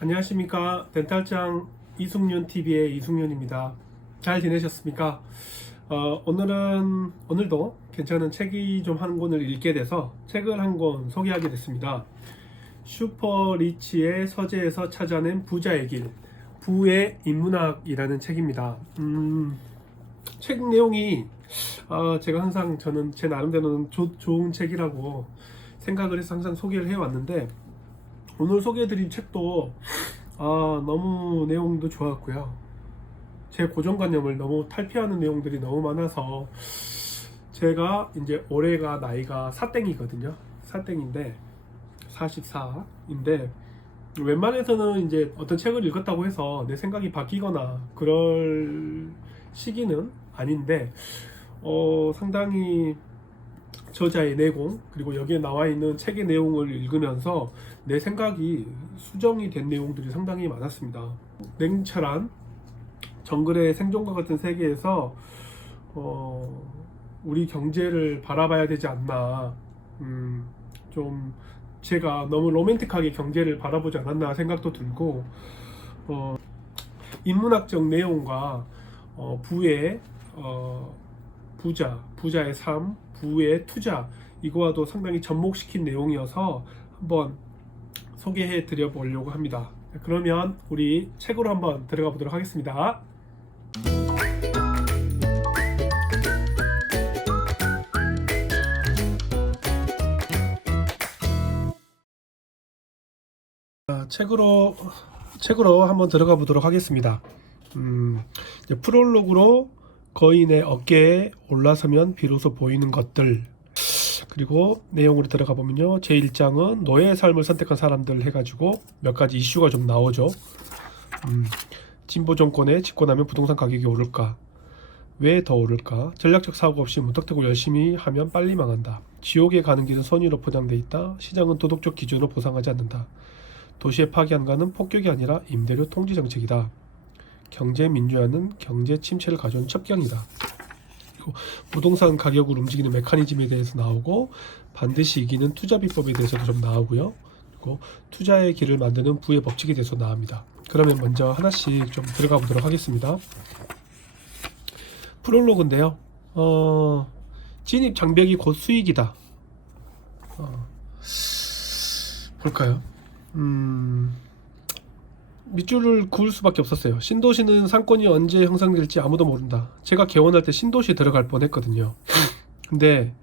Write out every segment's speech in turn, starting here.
안녕하십니까. 덴탈장 이승윤 TV의 이승윤입니다. 잘 지내셨습니까? 오늘도 괜찮은 책이 좀 한 권을 읽게 돼서 책을 한 권 소개하게 됐습니다. 슈퍼리치의 서재에서 찾아낸 부자의 길, 부의 인문학이라는 책입니다. 책 내용이 제가 항상 저는 제 나름대로는 좋은 책이라고 생각을 해서 항상 소개를 해왔는데, 오늘 소개해드린 책도 너무 내용도 좋았고요. 제 고정관념을 너무 탈피하는 내용들이 너무 많아서, 제가 이제 올해가 나이가 사땡이거든요. 사땡인데 44인데, 웬만해서는 이제 어떤 책을 읽었다고 해서 내 생각이 바뀌거나 그럴 시기는 아닌데, 상당히 저자의 내공, 그리고 여기에 나와 있는 책의 내용을 읽으면서 내 생각이 수정이 된 내용들이 상당히 많았습니다. 냉철한 정글의 생존과 같은 세계에서 우리 경제를 바라봐야 되지 않나, 좀 제가 너무 로맨틱하게 경제를 바라보지 않았나 생각도 들고, 인문학적 내용과 부의 부자의 삶, 부의 투자, 이거와도 상당히 접목시킨 내용이어서 한번 소개해 드려 보려고 합니다. 그러면 우리 책으로 한번 들어가 보도록 하겠습니다. 책으로 한번 들어가 보도록 하겠습니다. 이제 프롤로그로 거인의 어깨에 올라서면 비로소 보이는 것들, 그리고 내용으로 들어가 보면요, 제1장은 노예의 삶을 선택한 사람들 해가지고 몇 가지 이슈가 좀 나오죠. 진보 정권에 집권하면 부동산 가격이 오를까? 왜 더 오를까? 전략적 사고 없이 무턱대고 열심히 하면 빨리 망한다. 지옥에 가는 길은 선의로 포장돼 있다. 시장은 도덕적 기준으로 보상하지 않는다. 도시의 파괴한가는 폭격이 아니라 임대료 통제 정책이다. 경제 민주화는 경제 침체를 가져온 첩경이다. 그리고 부동산 가격을 움직이는 메커니즘에 대해서 나오고, 반드시 이기는 투자 비법에 대해서도 좀 나오고요. 그리고 투자의 길을 만드는 부의 법칙에 대해서 나옵니다. 그러면 먼저 하나씩 좀 들어가 보도록 하겠습니다. 프롤로그인데요. 진입 장벽이 곧 수익이다. 볼까요? 밑줄을 그을 수밖에 없었어요. 신도시는 상권이 언제 형성될지 아무도 모른다. 제가 개원할 때 신도시에 들어갈 뻔했거든요. 근데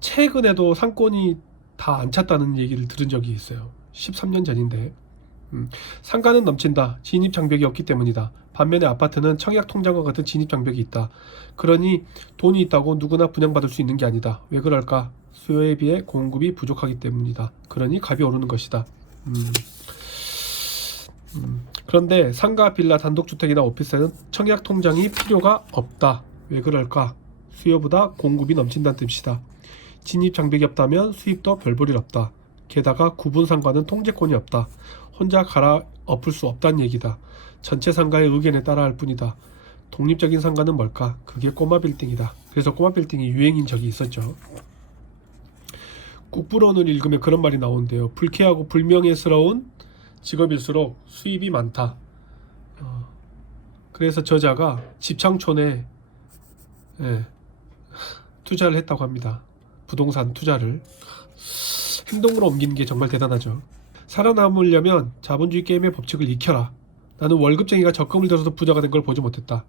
최근에도 상권이 다 안 찼다는 얘기를 들은 적이 있어요. 13년 전인데. 상가는 넘친다. 진입 장벽이 없기 때문이다. 반면에 아파트는 청약 통장과 같은 진입 장벽이 있다. 그러니 돈이 있다고 누구나 분양받을 수 있는 게 아니다. 왜 그럴까? 수요에 비해 공급이 부족하기 때문이다. 그러니 값이 오르는 것이다. 그런데 상가, 빌라, 단독주택이나 오피스는 청약 통장이 필요가 없다. 왜 그럴까? 수요보다 공급이 넘친다는 뜻이다. 진입 장벽이 없다면 수입도 별 볼 일 없다. 게다가 구분 상가는 통제권이 없다. 혼자 갈아엎을 수 없다는 얘기다. 전체 상가의 의견에 따라 할 뿐이다. 독립적인 상가는 뭘까? 그게 꼬마 빌딩이다. 그래서 꼬마 빌딩이 유행인 적이 있었죠. 국부론을 읽으면 그런 말이 나오는데요. 불쾌하고 불명예스러운 직업일수록 수입이 많다. 그래서 저자가 집창촌에 투자를 했다고 합니다. 부동산 투자를 행동으로 옮기는 게 정말 대단하죠. 살아남으려면 자본주의 게임의 법칙을 익혀라. 나는 월급쟁이가 적금을 들어서 부자가 된 걸 보지 못했다.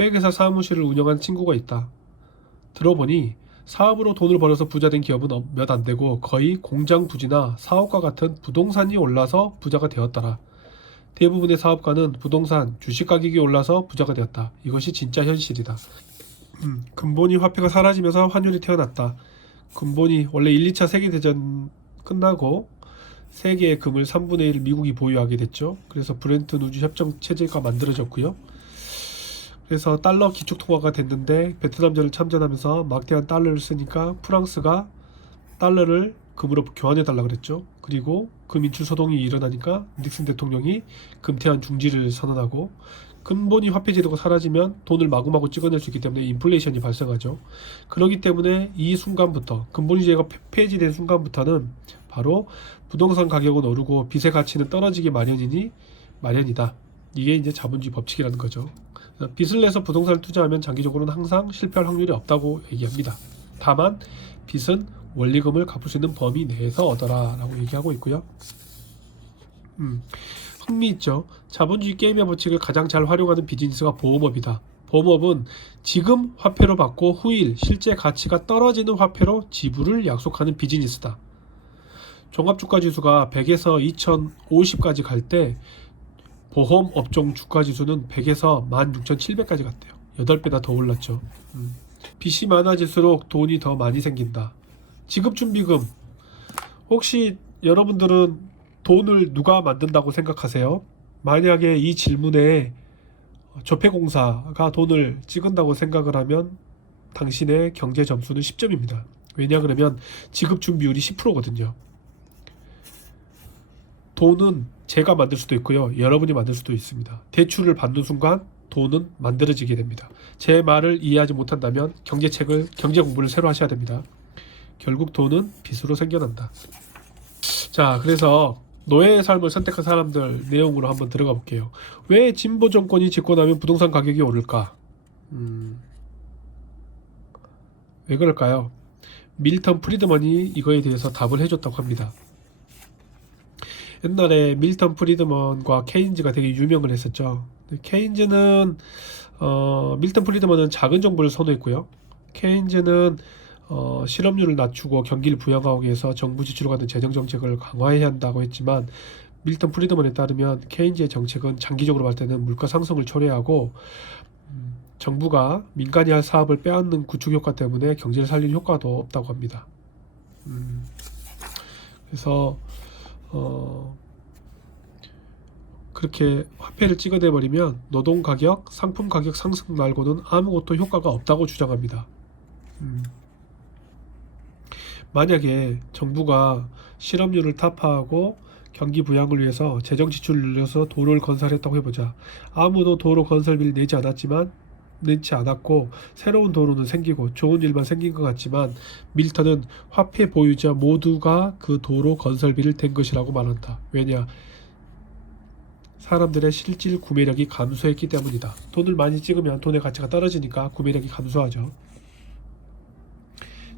회계사 사무실을 운영한 친구가 있다. 들어보니 사업으로 돈을 벌어서 부자 된 기업은 몇 안 되고 거의 공장 부지나 사업과 같은 부동산이 올라서 부자가 되었더라. 대부분의 사업가는 부동산, 주식 가격이 올라서 부자가 되었다. 이것이 진짜 현실이다. 근본이 화폐가 사라지면서 환율이 태어났다. 근본이 원래 1, 2차 세계대전 끝나고 세계의 금을 3분의 1 미국이 보유하게 됐죠. 그래서 브렌트 우주 협정 체제가 만들어졌고요. 그래서 달러 기축통화가 됐는데, 베트남전을 참전하면서 막대한 달러를 쓰니까 프랑스가 달러를 금으로 교환해달라 그랬죠. 그리고 금 인출 소동이 일어나니까 닉슨 대통령이 금태환 중지를 선언하고, 근본이 화폐제도가 사라지면 돈을 마구마구 찍어낼 수 있기 때문에 인플레이션이 발생하죠. 그렇기 때문에 이 순간부터 근본주의가 폐지된 순간부터는 바로 부동산 가격은 오르고 빚의 가치는 떨어지기 마련이다. 이게 이제 자본주의 법칙이라는 거죠. 빚을 내서 부동산을 투자하면 장기적으로는 항상 실패할 확률이 없다고 얘기합니다. 다만 빚은 원리금을 갚을 수 있는 범위 내에서 얻어라 라고 얘기하고 있고요. 흥미있죠. 자본주의 게임의 법칙을 가장 잘 활용하는 비즈니스가 보험업이다. 보험업은 지금 화폐로 받고 후일 실제 가치가 떨어지는 화폐로 지불을 약속하는 비즈니스다. 종합주가지수가 100에서 2050까지 갈 때 보험업종 주가지수는 100에서 16,700까지 갔대요. 8배나 더 올랐죠. 빚이 많아질수록 돈이 더 많이 생긴다. 지급준비금. 혹시 여러분들은 돈을 누가 만든다고 생각하세요? 만약에 이 질문에 조폐공사가 돈을 찍은다고 생각을 하면 당신의 경제 점수는 10점입니다. 왜냐 그러면 지급준비율이 10%거든요. 돈은 제가 만들 수도 있고요. 여러분이 만들 수도 있습니다. 대출을 받는 순간 돈은 만들어지게 됩니다. 제 말을 이해하지 못한다면 경제 공부를 새로 하셔야 됩니다. 결국 돈은 빚으로 생겨난다. 자, 그래서 노예의 삶을 선택한 사람들 내용으로 한번 들어가 볼게요. 왜 진보 정권이 집권하면 부동산 가격이 오를까? 왜 그럴까요? 밀턴 프리드먼이 이거에 대해서 답을 해줬다고 합니다. 옛날에 밀턴 프리드먼과 케인즈가 되게 유명을 했었죠. 케인즈는 밀턴 프리드먼은 작은 정부를 선호했고요. 케인즈는 실업률을 낮추고 경기를 부양하기 위해서 정부 지출을 가는 재정 정책을 강화해야 한다고 했지만 밀턴 프리드먼에 따르면 케인즈의 정책은 장기적으로 봤을 때는 물가 상승을 초래하고 정부가 민간이 할 사업을 빼앗는 구축 효과 때문에 경제를 살릴 효과도 없다고 합니다. 그래서 그렇게 화폐를 찍어내 버리면 노동 가격, 상품 가격 상승 말고는 아무것도 효과가 없다고 주장합니다. 만약에 정부가 실업률을 타파하고 경기 부양을 위해서 재정 지출을 늘려서 도로를 건설했다고 해보자. 아무도 도로 건설비를 내지 않았고 새로운 도로는 생기고 좋은 일만 생긴 것 같지만 밀턴은 화폐 보유자 모두가 그 도로 건설비를 댄 것이라고 말한다. 왜냐? 사람들의 실질 구매력이 감소했기 때문이다. 돈을 많이 찍으면 돈의 가치가 떨어지니까 구매력이 감소하죠.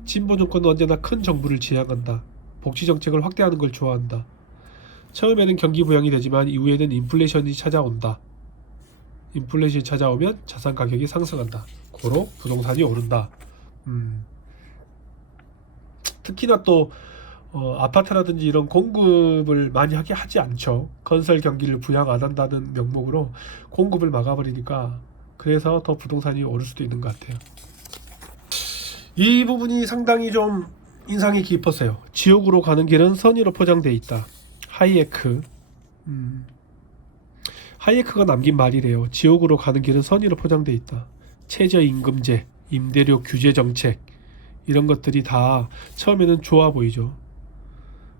진보 정권은 언제나 큰 정부를 지향한다. 복지 정책을 확대하는 걸 좋아한다. 처음에는 경기 부양이 되지만 이후에는 인플레이션이 찾아온다. 인플레이션이 찾아오면 자산 가격이 상승한다. 고로 부동산이 오른다. 특히나 또 아파트라든지 이런 공급을 많이 하게 하지 않죠. 건설 경기를 부양 안 한다는 명목으로 공급을 막아버리니까 그래서 더 부동산이 오를 수도 있는 것 같아요. 이 부분이 상당히 좀 인상이 깊었어요. 지옥으로 가는 길은 선의로 포장되어 있다. 하이에크. 하이에크가 남긴 말이래요. 지옥으로 가는 길은 선의로 포장되어 있다. 최저임금제, 임대료 규제 정책 이런 것들이 다 처음에는 좋아 보이죠.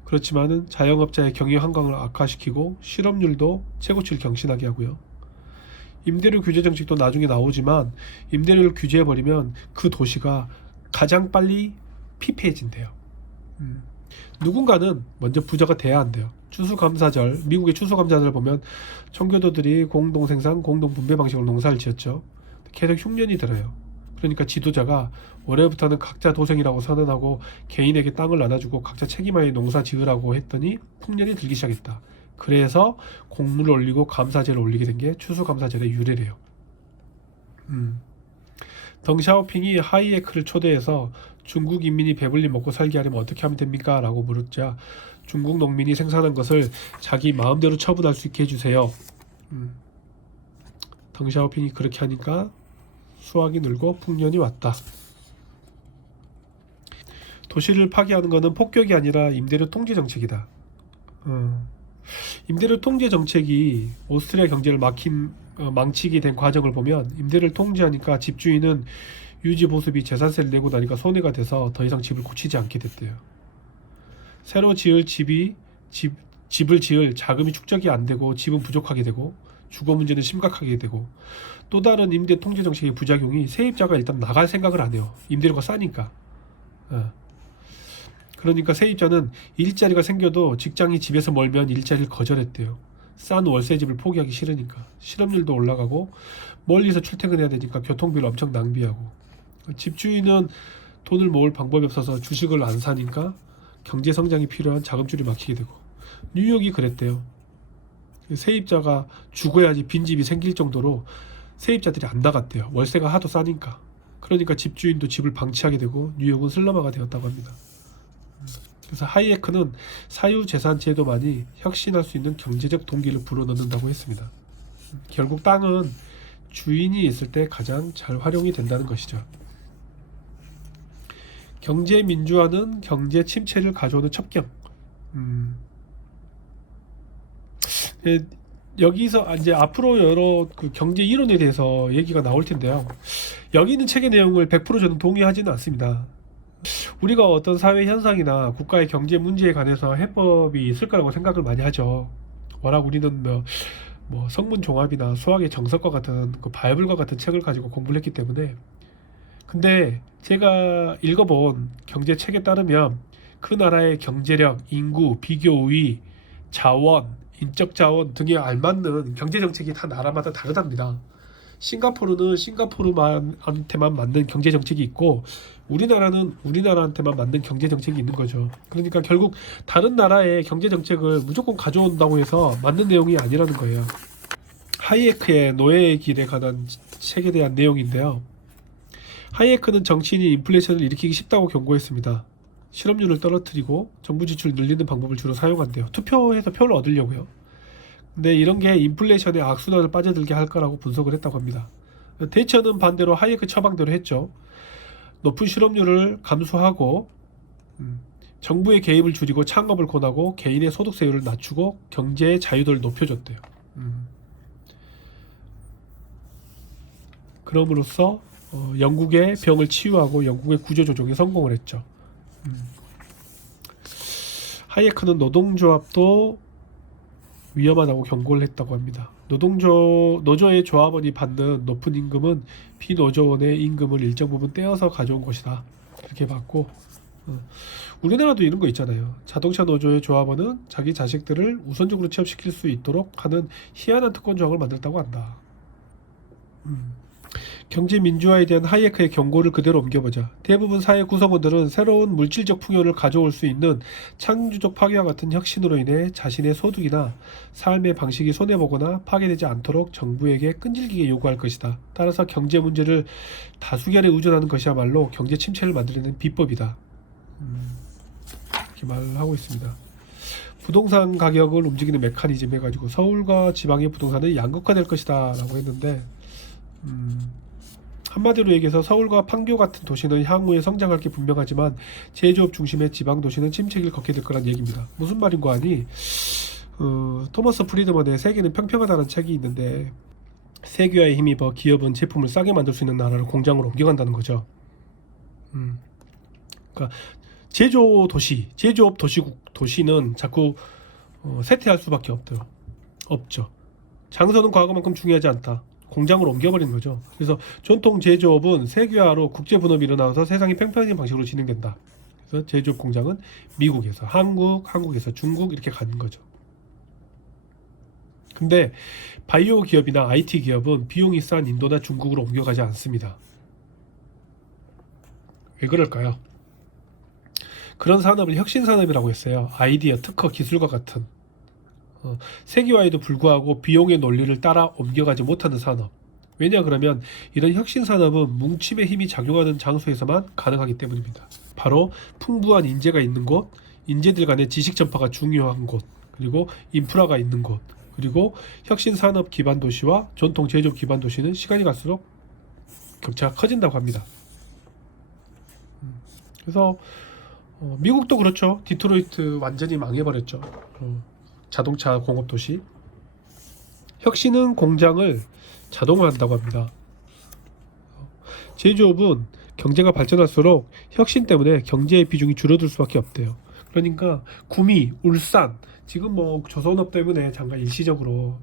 그렇지만은 자영업자의 경영 환경을 악화시키고 실업률도 최고치를 경신하게 하고요. 임대료 규제 정책도 나중에 나오지만 임대료를 규제해버리면 그 도시가 가장 빨리 피폐해진대요. 누군가는 먼저 부자가 돼야 한대요. 추수감사절, 미국의 추수감사절 보면 청교도들이 공동생산, 공동분배 방식으로 농사를 지었죠. 계속 흉년이 들어요. 그러니까 지도자가 올해부터는 각자 도생이라고 선언하고 개인에게 땅을 나눠주고 각자 책임하에 농사 지으라고 했더니 풍년이 들기 시작했다. 그래서 공물을 올리고 감사제를 올리게 된 게 추수감사절의 유래래요. 덩샤오핑이 하이에크를 초대해서 중국 인민이 배불리 먹고 살게 하려면 어떻게 하면 됩니까? 라고 물었자 중국 농민이 생산한 것을 자기 마음대로 처분할 수 있게 해주세요. 덩샤오핑이 그렇게 하니까 수확이 늘고 풍년이 왔다. 도시를 파괴하는 것은 폭격이 아니라 임대료 통제 정책이다. 임대료 통제 정책이 오스트리아 경제를 망치게 된 과정을 보면 임대료를 통제하니까 집주인은 유지 보수비 재산세를 내고 나니까 손해가 돼서 더 이상 집을 고치지 않게 됐대요. 새로 지을 집을 지을 자금이 축적이 안 되고 집은 부족하게 되고 주거 문제는 심각하게 되고, 또 다른 임대 통제 정책의 부작용이 세입자가 일단 나갈 생각을 안 해요. 임대료가 싸니까. 그러니까 세입자는 일자리가 생겨도 직장이 집에서 멀면 일자리를 거절했대요. 싼 월세집을 포기하기 싫으니까. 실업률도 올라가고 멀리서 출퇴근해야 되니까 교통비를 엄청 낭비하고, 집주인은 돈을 모을 방법이 없어서 주식을 안 사니까 경제 성장이 필요한 자금줄이 막히게 되고, 뉴욕이 그랬대요. 세입자가 죽어야지 빈집이 생길 정도로 세입자들이 안 나갔대요. 월세가 하도 싸니까. 그러니까 집주인도 집을 방치하게 되고 뉴욕은 슬럼화가 되었다고 합니다. 그래서 하이에크는 사유재산 제도만이 혁신할 수 있는 경제적 동기를 불어넣는다고 했습니다. 결국 땅은 주인이 있을 때 가장 잘 활용이 된다는 것이죠. 경제 민주화는 경제 침체를 가져오는 첩경. 여기서 이제 앞으로 여러 그 경제 이론에 대해서 얘기가 나올 텐데요. 여기 있는 책의 내용을 100% 저는 동의하지는 않습니다. 우리가 어떤 사회 현상이나 국가의 경제 문제에 관해서 해법이 있을 거라고 생각을 많이 하죠. 워낙 우리는 뭐 성문 종합이나 수학의 정석과 같은 그 바이블과 같은 책을 가지고 공부를 했기 때문에. 근데 제가 읽어본 경제 책에 따르면 그 나라의 경제력, 인구, 비교 우위, 자원, 인적 자원 등에 알맞는 경제 정책이 다 나라마다 다르답니다. 싱가포르는 싱가포르한테만 맞는 경제 정책이 있고, 우리나라는 우리나라한테만 맞는 경제 정책이 있는 거죠. 그러니까 결국 다른 나라의 경제 정책을 무조건 가져온다고 해서 맞는 내용이 아니라는 거예요. 하이에크의 노예의 길에 관한 책에 대한 내용인데요. 하이에크는 정치인이 인플레이션을 일으키기 쉽다고 경고했습니다. 실업률을 떨어뜨리고 정부 지출을 늘리는 방법을 주로 사용한대요. 투표해서 표를 얻으려고요. 근데 이런 게 인플레이션의 악순환을 빠져들게 할 거라고 분석을 했다고 합니다. 대처는 반대로 하이에크 처방대로 했죠. 높은 실업률을 감수하고 정부의 개입을 줄이고 창업을 권하고 개인의 소득세율을 낮추고 경제의 자유도를 높여줬대요. 그럼으로써 영국의 병을 치유하고 영국의 구조조정에 성공을 했죠. 하이에크는 노동조합도 위험하다고 경고를 했다고 합니다. 노조의 조합원이 받는 높은 임금은 비노조원의 임금을 일정 부분 떼어서 가져온 것이다. 그렇게 봤고, 우리나라도 이런 거 있잖아요. 자동차 노조의 조합원은 자기 자식들을 우선적으로 취업시킬 수 있도록 하는 희한한 특권 조항을 만들었다고 한다. 경제 민주화에 대한 하이에크의 경고를 그대로 옮겨보자. 대부분 사회 구성원들은 새로운 물질적 풍요를 가져올 수 있는 창조적 파괴와 같은 혁신으로 인해 자신의 소득이나 삶의 방식이 손해보거나 파괴되지 않도록 정부에게 끈질기게 요구할 것이다. 따라서 경제 문제를 다수결에 의존하는 것이야말로 경제 침체를 만들어내는 비법이다. 이렇게 말을 하고 있습니다. 부동산 가격을 움직이는 메커니즘 해가지고 서울과 지방의 부동산은 양극화될 것이다 라고 했는데, 한마디로 얘기해서 서울과 판교 같은 도시는 향후에 성장할 게 분명하지만 제조업 중심의 지방 도시는 침체기를 걷게 될 거란 얘기입니다. 무슨 말인고 하니, 토머스 프리드먼의 세계는 평평하다는 책이 있는데, 세계화에 힘입어 기업은 제품을 싸게 만들 수 있는 나라를 공장으로 옮겨간다는 거죠. 그러니까 제조업 도시는 자꾸 쇠퇴할 수밖에 없죠. 장소는 과거만큼 중요하지 않다. 공장으로 옮겨버리는 거죠. 그래서 전통 제조업은 세계화로 국제 분업이 일어나서 세상이 평평해진 방식으로 진행된다. 그래서 제조업 공장은 미국에서 한국에서 중국 이렇게 가는 거죠. 근데 바이오 기업이나 IT 기업은 비용이 싼 인도나 중국으로 옮겨가지 않습니다. 왜 그럴까요? 그런 산업을 혁신산업이라고 했어요. 아이디어, 특허, 기술과 같은 세계화에도 불구하고 비용의 논리를 따라 옮겨가지 못하는 산업. 왜냐 그러면 이런 혁신산업은 뭉침의 힘이 작용하는 장소에서만 가능하기 때문입니다. 바로 풍부한 인재가 있는 곳, 인재들 간의 지식 전파가 중요한 곳, 그리고 인프라가 있는 곳, 그리고 혁신산업 기반 도시와 전통 제조업 기반 도시는 시간이 갈수록 격차가 커진다고 합니다. 그래서 미국도 그렇죠. 디트로이트 완전히 망해버렸죠. 자동차 공업 도시. 혁신은 공장을 자동화한다고 합니다. 제조업은 경제가 발전할수록 혁신 때문에 경제의 비중이 줄어들 수밖에 없대요. 그러니까 구미, 울산, 지금 뭐 조선업 때문에 잠깐 일시적으로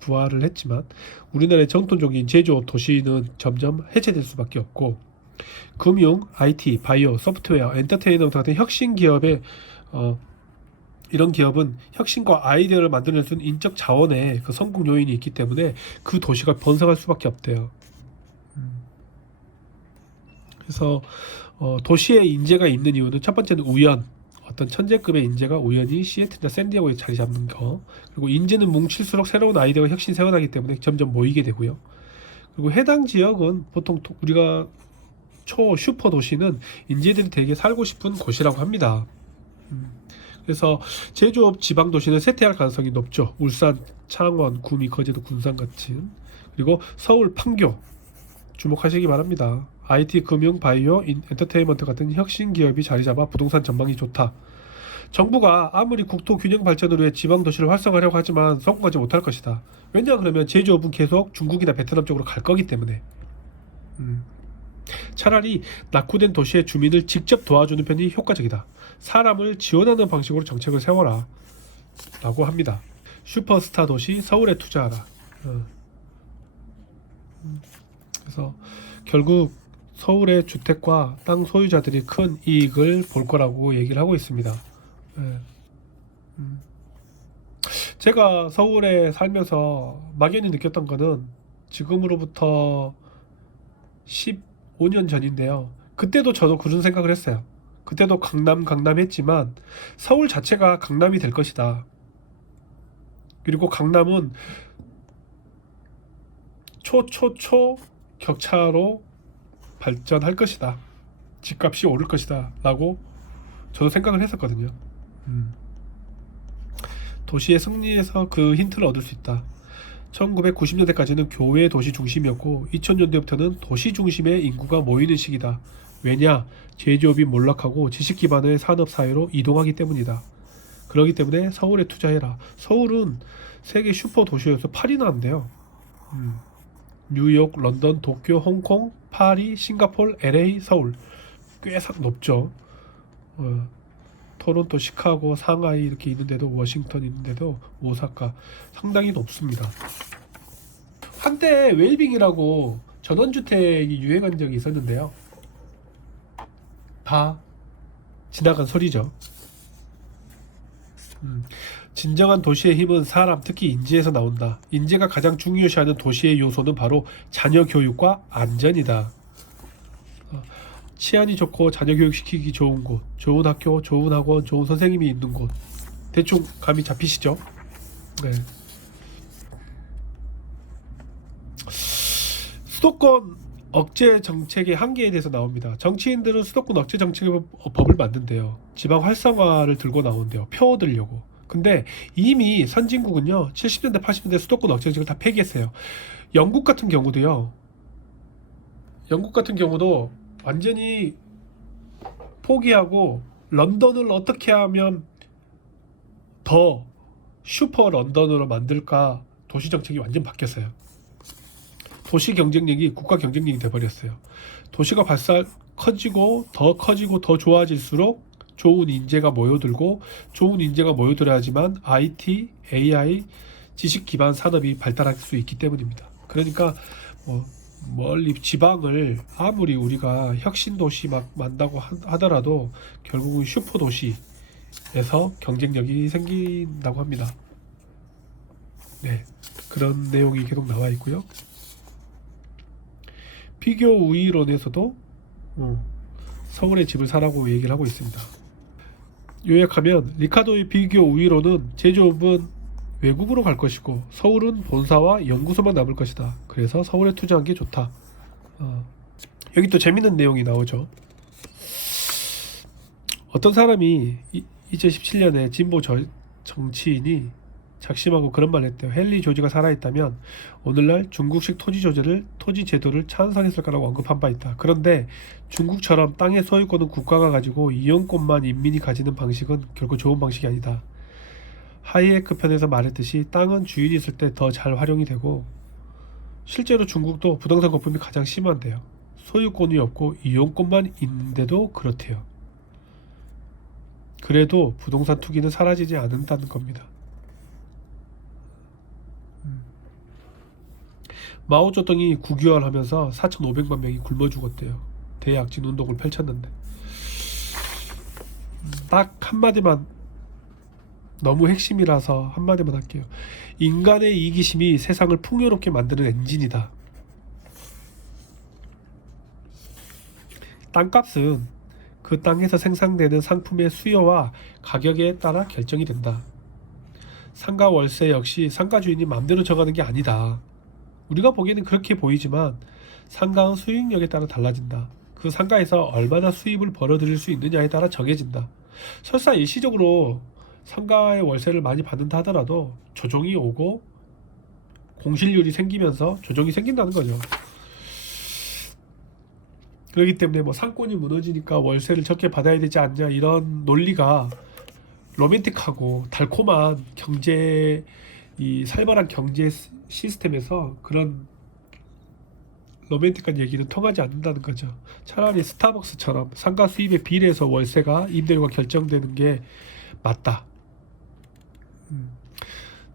부활을 했지만 우리나라의 정통적인 제조업 도시는 점점 해체될 수밖에 없고 금융, IT, 바이오, 소프트웨어, 엔터테인먼트 같은 혁신 기업의 이런 기업은 혁신과 아이디어를 만들어낼 수 있는 인적 자원의 그 성공 요인이 있기 때문에 그 도시가 번성할 수밖에 없대요. 그래서 도시에 인재가 있는 이유는 첫 번째는 우연, 어떤 천재급의 인재가 우연히 시애틀이나 샌디에고에 자리 잡는 거, 그리고 인재는 뭉칠수록 새로운 아이디어가 혁신이 생겨나기 때문에 점점 모이게 되고요. 그리고 해당 지역은 보통 우리가 슈퍼 도시는 인재들이 되게 살고 싶은 곳이라고 합니다. 그래서 제조업 지방 도시는 쇠퇴할 가능성이 높죠. 울산, 창원, 구미, 거제도, 군산 같은. 그리고 서울, 판교 주목하시기 바랍니다. IT, 금융, 바이오, 엔터테인먼트 같은 혁신 기업이 자리 잡아 부동산 전망이 좋다. 정부가 아무리 국토 균형 발전을 위해 지방 도시를 활성화하려고 하지만 성공하지 못할 것이다. 왜냐 그러면 제조업은 계속 중국이나 베트남 쪽으로 갈 거기 때문에. 차라리 낙후된 도시의 주민을 직접 도와주는 편이 효과적이다. 사람을 지원하는 방식으로 정책을 세워라 라고 합니다. 슈퍼스타 도시 서울에 투자하라. 그래서 결국 서울의 주택과 땅 소유자들이 큰 이익을 볼 거라고 얘기를 하고 있습니다. 제가 서울에 살면서 막연히 느꼈던 거는 지금으로부터 15년 전인데요. 그때도 저도 그런 생각을 했어요. 그때도 강남 했지만 서울 자체가 강남이 될 것이다. 그리고 강남은 초 격차로 발전할 것이다. 집값이 오를 것이다 라고 저도 생각을 했었거든요. 도시의 승리에서 그 힌트를 얻을 수 있다. 1990년대까지는 교외 도시 중심이었고 2000년대부터는 도시 중심의 인구가 모이는 시기다. 왜냐? 제조업이 몰락하고 지식 기반의 산업 사회로 이동하기 때문이다. 그렇기 때문에 서울에 투자해라. 서울은 세계 슈퍼 도시여서 8위나 한대요. 뉴욕, 런던, 도쿄, 홍콩, 파리, 싱가포르, LA, 서울 꽤 높죠. 토론토, 시카고, 상하이 이렇게 있는데도 워싱턴 있는데도 오사카 상당히 높습니다. 한때 웰빙이라고 전원주택이 유행한 적이 있었는데요. 다 지나간 소리죠. 진정한 도시의 힘은 사람, 특히 인재에서 나온다. 인재가 가장 중요시하는 도시의 요소는 바로 자녀 교육과 안전이다. 치안이 좋고 자녀 교육시키기 좋은 곳, 좋은 학교, 좋은 학원, 좋은 선생님이 있는 곳. 대충 감이 잡히시죠? 네. 수도권 억제 정책의 한계에 대해서 나옵니다. 정치인들은 수도권 억제 정책의 법을 만든대요. 지방 활성화를 들고 나온대요. 표 얻으려고. 근데 이미 선진국은요 70년대 80년대 수도권 억제 정책을 다 폐기했어요. 영국 같은 경우도 완전히 포기하고 런던을 어떻게 하면 더 슈퍼 런던으로 만들까 도시 정책이 완전 바뀌었어요. 도시 경쟁력이 국가 경쟁력이 돼버렸어요. 도시가 커지고 더 좋아질수록 좋은 인재가 모여들고 좋은 인재가 모여들어야지만 IT, AI, 지식 기반 산업이 발달할 수 있기 때문입니다. 그러니까 멀리 지방을 아무리 우리가 혁신 도시 막 만다고 하더라도 결국은 슈퍼 도시에서 경쟁력이 생긴다고 합니다. 네, 그런 내용이 계속 나와 있고요. 비교 우위론에서도 서울에 집을 사라고 얘기를 하고 있습니다. 요약하면 리카도의 비교 우위론은 제조업은 외국으로 갈 것이고 서울은 본사와 연구소만 남을 것이다. 그래서 서울에 투자한 게 좋다. 여기 또 재밌는 내용이 나오죠. 어떤 사람이 2017년에 진보 정치인이 작심하고 그런 말을 했대요. 헨리 조지가 살아있다면 오늘날 중국식 토지 제도를 찬성했을 거라고 언급한 바 있다. 그런데 중국처럼 땅의 소유권은 국가가 가지고 이용권만 인민이 가지는 방식은 결코 좋은 방식이 아니다. 하이에크 편에서 말했듯이 땅은 주인이 있을 때 더 잘 활용이 되고 실제로 중국도 부동산 거품이 가장 심한데요. 소유권이 없고 이용권만 있는데도 그렇대요. 그래도 부동산 투기는 사라지지 않는다는 겁니다. 마오쩌둥이 국유화하면서 4,500만 명이 굶어 죽었대요. 대약진 운동을 펼쳤는데. 딱 한마디만, 너무 핵심이라서 한마디만 할게요. 인간의 이기심이 세상을 풍요롭게 만드는 엔진이다. 땅값은 그 땅에서 생산되는 상품의 수요와 가격에 따라 결정이 된다. 상가 월세 역시 상가 주인이 마음대로 정하는 게 아니다. 우리가 보기에는 그렇게 보이지만 상가의 수익력에 따라 달라진다. 그 상가에서 얼마나 수입을 벌어들일 수 있느냐에 따라 정해진다. 설사 일시적으로 상가의 월세를 많이 받는다 하더라도 조정이 오고 공실률이 생기면서 조정이 생긴다는 거죠. 그렇기 때문에 뭐 상권이 무너지니까 월세를 적게 받아야 되지 않냐, 이런 논리가 로맨틱하고 달콤한 경제, 이 살벌한 경제 시스템에서 그런 로맨틱한 얘기는 통하지 않는다는 거죠. 차라리 스타벅스처럼 상가 수입에 비례해서 월세가 임대료가 결정되는 게 맞다.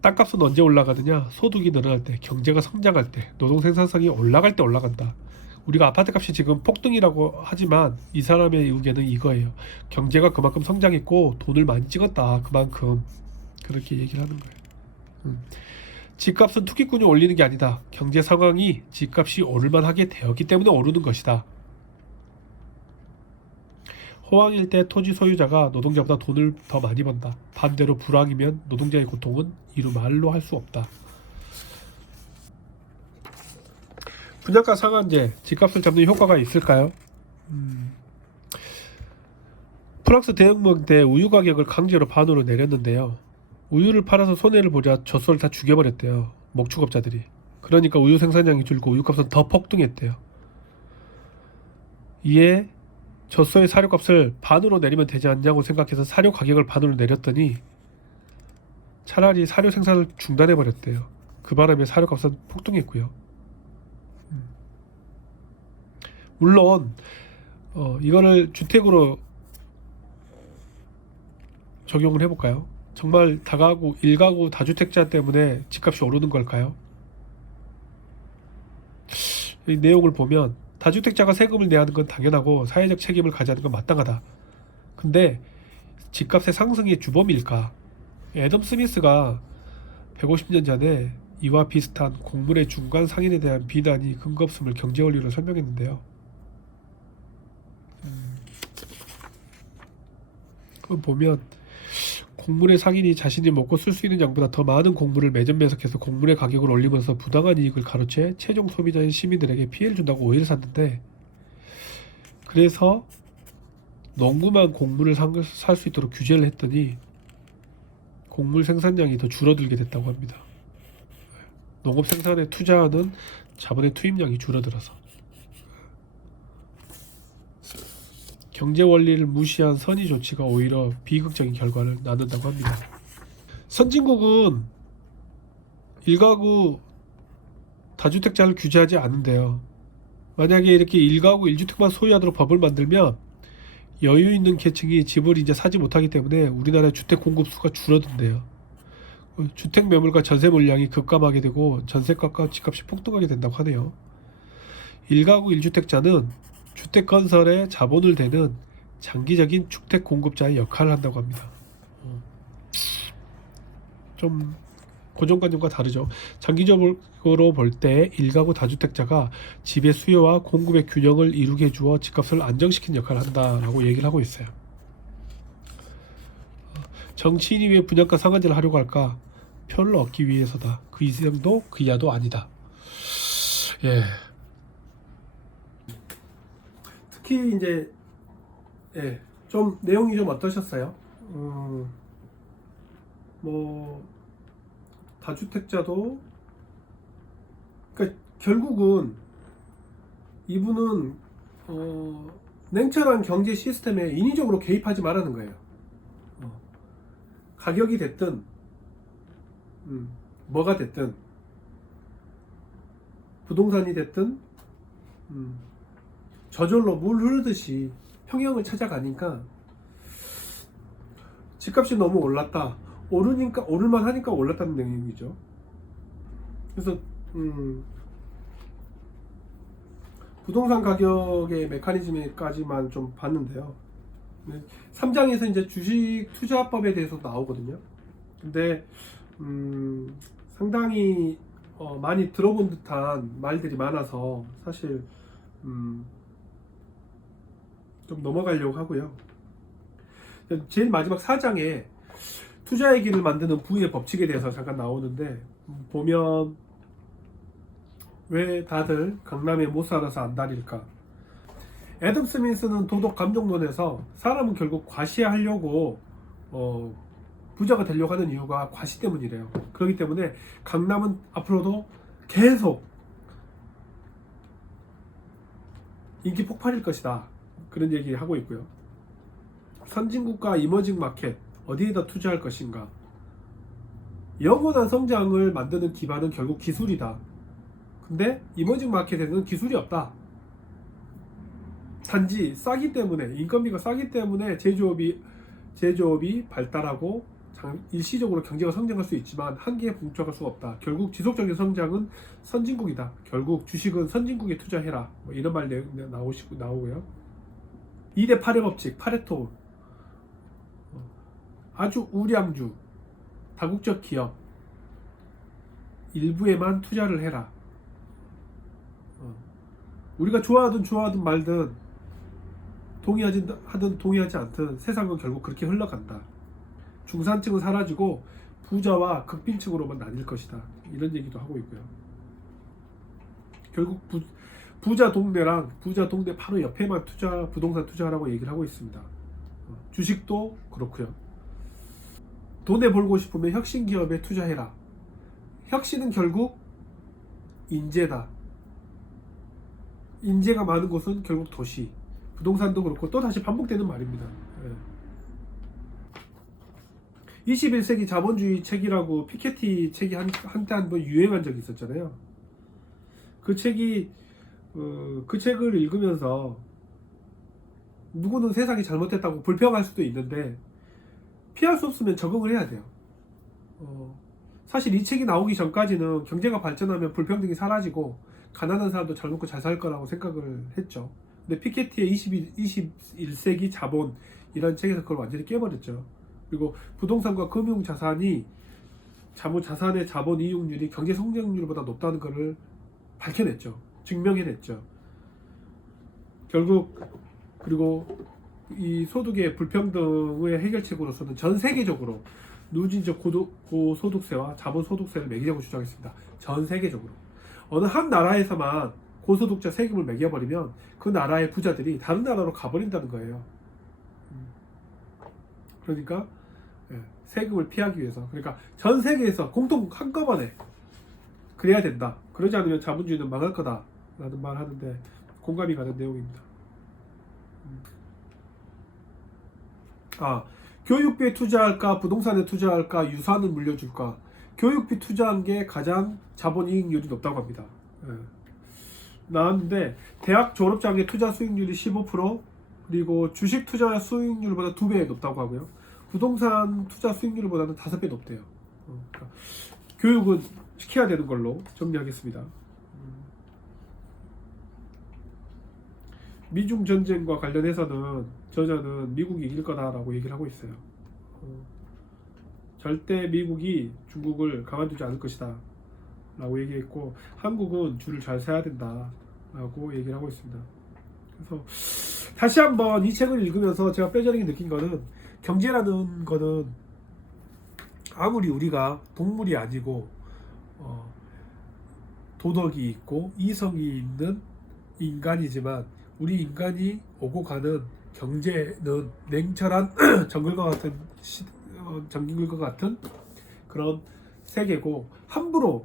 땅값은 언제 올라가느냐? 소득이 늘어날 때, 경제가 성장할 때, 노동 생산성이 올라갈 때 올라간다. 우리가 아파트 값이 지금 폭등이라고 하지만 이 사람의 의견은 이거예요. 경제가 그만큼 성장했고 돈을 많이 찍었다. 그만큼. 그렇게 얘기를 하는 거예요. 집값은 투기꾼이 올리는 게 아니다. 경제 상황이 집값이 오를만하게 되었기 때문에 오르는 것이다. 호황일 때 토지 소유자가 노동자보다 돈을 더 많이 번다. 반대로 불황이면 노동자의 고통은 이루 말로 할 수 없다. 분양가 상한제, 집값을 잡는 효과가 있을까요? 프랑스 대혁명 때 우유 가격을 강제로 반으로 내렸는데요. 우유를 팔아서 손해를 보자 젖소를 다 죽여버렸대요. 목축업자들이. 그러니까 우유 생산량이 줄고 우유값은 더 폭등했대요. 이에 젖소의 사료값을 반으로 내리면 되지 않냐고 생각해서 사료 가격을 반으로 내렸더니 차라리 사료 생산을 중단해버렸대요. 그 바람에 사료값은 폭등했고요. 물론 이거를 주택으로 적용을 해볼까요? 정말 다가구, 일가구 다주택자 때문에 집값이 오르는 걸까요? 이 내용을 보면 다주택자가 세금을 내야 하는 건 당연하고 사회적 책임을 가져야 하는 건 마땅하다. 근데 집값의 상승의 주범일까? 애덤 스미스가 150년 전에 이와 비슷한 곡물의 중간 상인에 대한 비난이 근거 없음을 경제 원리로 설명했는데요. 그걸 보면 곡물의 상인이 자신이 먹고 쓸 수 있는 양보다 더 많은 곡물을 매점 매석해서 곡물의 가격을 올리면서 부당한 이익을 가로채 최종 소비자인 시민들에게 피해를 준다고 오해를 샀는데, 그래서 농구만 곡물을 살 수 있도록 규제를 했더니 곡물 생산량이 더 줄어들게 됐다고 합니다. 농업 생산에 투자하는 자본의 투입량이 줄어들어서. 경제 원리를 무시한 선의 조치가 오히려 비극적인 결과를 낳는다고 합니다. 선진국은 일가구 다주택자를 규제하지 않는데요. 만약에 이렇게 일가구 1주택만 소유하도록 법을 만들면 여유 있는 계층이 집을 이제 사지 못하기 때문에 우리나라의 주택 공급수가 줄어든대요. 주택 매물과 전세 물량이 급감하게 되고 전세값과 집값이 폭등하게 된다고 하네요. 일가구 1주택자는 주택 건설에 자본을 대는 장기적인 주택 공급자의 역할을 한다고 합니다. 좀 고정관념과 다르죠. 장기적으로 볼 때 일가구 다주택자가 집의 수요와 공급의 균형을 이루게 해주어 집값을 안정시키는 역할을 한다라고 얘기를 하고 있어요. 정치인이 왜 분양가 상한제를 하려고 할까? 표를 얻기 위해서다. 그 이상도 그 이하도 아니다. 예. 특히 이제 좀 내용이 좀 어떠셨어요? 뭐 다주택자도, 그러니까 결국은 이분은 냉철한 경제 시스템에 인위적으로 개입하지 말라는 거예요. 가격이 됐든 뭐가 됐든 부동산이 됐든 저절로 물 흐르듯이 평형을 찾아가니까 집값이 너무 올랐다. 오르니까 오를만 하니까 올랐다는 내용이죠. 그래서 부동산 가격의 메커니즘까지만 좀 봤는데요. 3장에서 이제 주식 투자법에 대해서 나오거든요. 근데 상당히 많이 들어본 듯한 말들이 많아서 사실 좀 넘어가려고 하고요. 제일 마지막 4장에 투자의 길을 만드는 부의 법칙에 대해서 잠깐 나오는데, 보면 왜 다들 강남에 못 살아서 안달일까? 애덤 스미스는 도덕 감정론에서 사람은 결국 과시하려고 부자가 되려고 하는 이유가 과시 때문이래요. 그렇기 때문에 강남은 앞으로도 계속 인기 폭발일 것이다, 그런 얘기를 하고 있고요. 선진국과 이머징 마켓, 어디에다 투자할 것인가? 영원한 성장을 만드는 기반은 결국 기술이다. 근데 이머징 마켓에는 기술이 없다. 단지 싸기 때문에, 인건비가 싸기 때문에 제조업이 발달하고 일시적으로 경제가 성장할 수 있지만 한계에 봉착할 수가 없다. 결국 지속적인 성장은 선진국이다. 결국 주식은 선진국에 투자해라. 뭐 이런 말 나오고요. 2대 8의 법칙, 파레토. 아주 우량주, 다국적 기업 일부에만 투자를 해라. 우리가 좋아하든 말든, 동의하지 않든 세상은 결국 그렇게 흘러간다. 중산층은 사라지고 부자와 극빈층으로만 나뉠 것이다. 이런 얘기도 하고 있고요. 결국 부자 동네랑 부자 동네 바로 옆에만 부동산 투자하라고 얘기를 하고 있습니다. 주식도 그렇고요. 돈에 벌고 싶으면 혁신 기업에 투자해라. 혁신은 결국 인재다. 인재가 많은 곳은 결국 도시. 부동산도 그렇고 또 다시 반복되는 말입니다. 21세기 자본주의 책이라고 피케티 책이 한때 한번 유행한 적이 있었잖아요. 그 책을 읽으면서 누구는 세상이 잘못됐다고 불평할 수도 있는데, 피할 수 없으면 적응을 해야 돼요. 사실 이 책이 나오기 전까지는 경제가 발전하면 불평등이 사라지고 가난한 사람도 잘 먹고 잘 살 거라고 생각을 했죠. 근데 피케티의 21세기 자본, 이런 책에서 그걸 완전히 깨버렸죠. 그리고 부동산과 금융자산의 자본 이익률이 경제 성장률보다 높다는 것을 밝혀냈죠. 증명해냈죠. 결국 그리고 이 소득의 불평등의 해결책으로서는 전 세계적으로 누진적 고소득세와 자본소득세를 매기자고 주장했습니다. 전 세계적으로. 어느 한 나라에서만 고소득자 세금을 매겨버리면 그 나라의 부자들이 다른 나라로 가버린다는 거예요. 그러니까 세금을 피하기 위해서, 그러니까 전 세계에서 공통 한꺼번에 그래야 된다. 그러지 않으면 자본주의는 망할 거다 라는 말 하는데 공감이 가는 내용입니다. 교육비에 투자할까, 부동산에 투자할까, 유산을 물려줄까? 교육비 투자한 게 가장 자본이익률이 높다고 합니다. 나왔는데 대학 졸업장의 투자 수익률이 15%, 그리고 주식 투자 수익률보다 2배 높다고 하고요. 부동산 투자 수익률보다는 5배 높대요. 그러니까 교육은 시켜야 되는 걸로 정리하겠습니다. 미중 전쟁과 관련해서는 저자는 미국이 이길 거다라고 얘기를 하고 있어요. 절대 미국이 중국을 가만두지 않을 것이다 라고 얘기했고, 한국은 줄을 잘 서야 된다 라고 얘기를 하고 있습니다. 그래서 다시 한번 이 책을 읽으면서 제가 뼈저리게 느낀 거는, 경제라는 거는 아무리 우리가 동물이 아니고 도덕이 있고 이성이 있는 인간이지만, 우리 인간이 오고 가는 경제는 냉철한 정글과 같은 그런 세계고, 함부로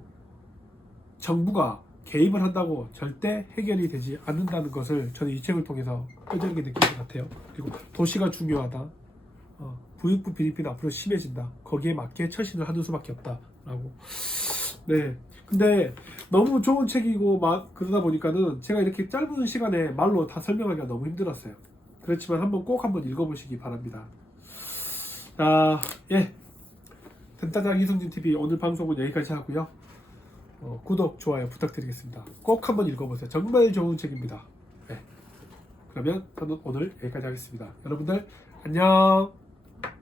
정부가 개입을 한다고 절대 해결이 되지 않는다는 것을 저는 이 책을 통해서 뼈저리게 느낀 것 같아요. 그리고 도시가 중요하다. 부익부 비리비는 앞으로 심해진다. 거기에 맞게 처신을 하는 수밖에 없다라고. 네. 근데 너무 좋은 책이고 그러다 보니까는 제가 이렇게 짧은 시간에 말로 다 설명하기가 너무 힘들었어요. 그렇지만 꼭 한번 읽어보시기 바랍니다. 덴타장 이승준 TV 오늘 방송은 여기까지 하고요. 구독, 좋아요 부탁드리겠습니다. 꼭 한번 읽어보세요. 정말 좋은 책입니다. 네. 그러면 저는 오늘 여기까지 하겠습니다. 여러분들 안녕.